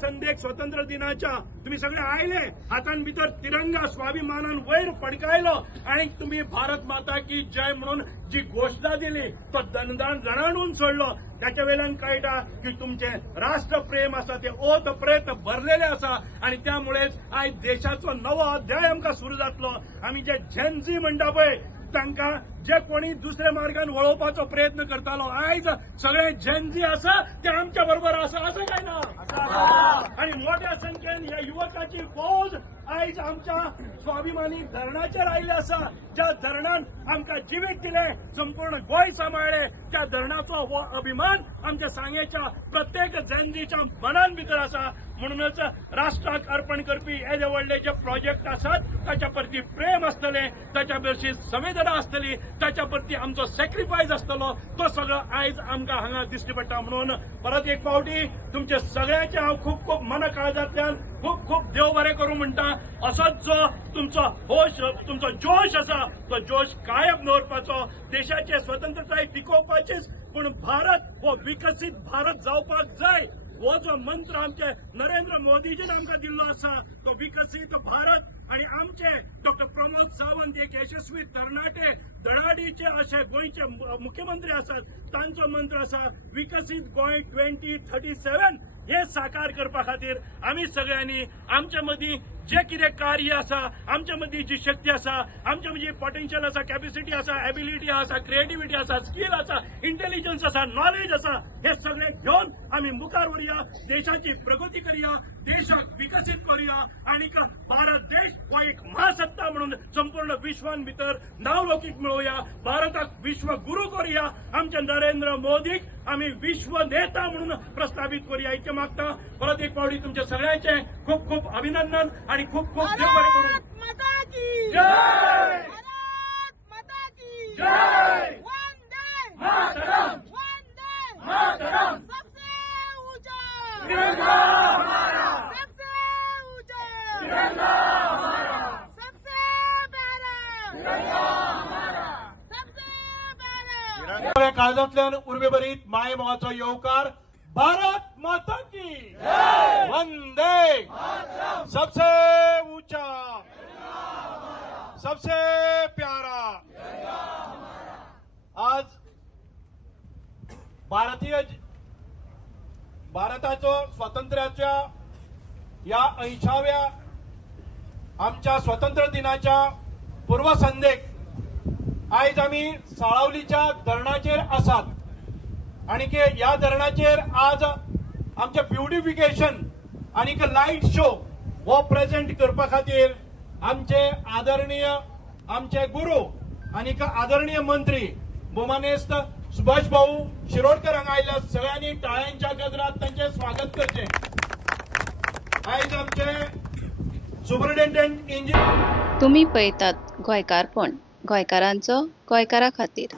संदेश स्वातंत्र्य दिनाच्या तुम्ही सगळे आयले हातान भितर तिरंगा स्वाभिमानान वयर फडकायलो आणि तुम्ही भारत माता की जय म्हणून जी घोषणा दिली तो दणदण गणाणून सोडलो। त्याच्या वेळान कळटा की तुमचे राष्ट्रप्रेम आसा ते ओत प्रेत भरलेले आसा आणि त्यामुळेच आयज देशाचो नवो अध्याय आमकां सुरू जातलो। आमी जे जेनझी म्हणटा पळय तांकां जे कोणी दुसरे मार्गान वळोवपाचो प्रयत्न करतालो आयज सगळे जेनझी आसा ते आमच्या बरोबर आसा असं काय ना आणि मोठ्या संख्येन ह्या युवकाची फौज आयज आमच्या स्वाभिमानी धरणाचेर आयिल्ले आसा। ज्या धरणान आमकां जिवीत दिले संपूर्ण गोंय सांबाळ्ळे त्या धरणाचो हो अभिमान आमच्या सांगेच्या प्रत्येक जेनझीच्या मनान भितर आसा। म्हणूनच राष्ट्राक अर्पण करपी हे जे व्हडले जे प्रोजेक्ट आसात ताच्या प्रती प्रेम आसतले, ताच्या प्रती संवेदना आसतली, ताच्या प्रती आमचो सॅक्रिफायस आसतलो तो सगळो आयज आमकां हांगा दिश्टी पडटा। म्हणून परत एक फावटी तुमचे सगळ्यांचे हांव खूब खूब मन काळजांतल्यान खूब खूब देव बरें करूं म्हणटा। असोच जो तुमचो होश तुमचो जोश आसा तो जोश कायम दवरपाचो, देशाचे स्वतंत्रताय टिकोवपाचीच पूण भारत हो विकसीत भारत जावपाक जाय हो जो मंत्र आमचे नरेंद्र मोदीजीन आमकां दिल्लो आसा तो विकसीत भारत आणि आमचे डॉक्टर प्रमोद सावंत एक यशस्वी तरणाटे धडाडीचे असे गोंयचे मुख्यमंत्री आसात तांचो मंत्र आसा विकसीत गोंय 2037 हे साकार करपा खातीर आमी सगळ्यांनी आमच्या मदीं जे कितें कार्य आसा आमच्या मदीं जी शक्ती आसा आमच्या मदीं पोटेन्शियल आसा कॅपॅसिटी आसा एबिलिटी आसा क्रिएटिव्हिटी आसा स्किल आसा इंटेलिजन्स आसा नॉलेज आसा हे सगळे घेवन आमी मुखार वरया, देशाची प्रगती करया, देशाक विकसीत करूया आणि भारत देश हो एक महासत्ता म्हणून संपूर्ण विश्वान भितर नावलौकीक मेळोवया, भारताक विश्वगुरू करूया, आमच्या नरेंद्र मोदीक आमी विश्व नेता म्हणून प्रस्थापित करूया। इतके मागता परत एक फावटी तुमच्या सगळ्यांचे खूप खूप अभिनंदन आणि खूप खूप देव बरें करूं। जय माता की जय वंदे मातरम वंदे मातरम सबसे ऊंचा तिरंगा हमारा सबसे ऊंचा तिरंगा हमारा सबसे प्यारा तिरंगा हमारा सबसे प्यारा आपल्या काळजातल्यान उर्बे भरीत माय मोगाचो येवकार भारत माता की जय वंदे मातरम सबसे ऊंचा सबसे प्यारा आज भारताचो स्वातंत्र्याच्या या 80व्या आमच्या स्वातंत्र्य दिनाच्या पूर्वसंध्येक आयज आमी साळावलीच्या धरणाचेर आसात आणि या धरणाचेर आज आमचे ब्युटिफिकेशन आणि लाईट शो हो प्रेझेंट करपा खातीर आमचे आदरणीय आमचे गुरु आणि आदरणीय मंत्री भौमानेस्त सुभाष भाऊ शिरोडकर हांगा आयल्या सगळ्यांनी टाळ्यांच्या गजरात तांचे स्वागत करचे। आयज आमचे सुपरिटेंडंट इंजिनियर तुम्ही पळयतात गोंयकारपण गोंयकारांचो गोंयकारा खातीर।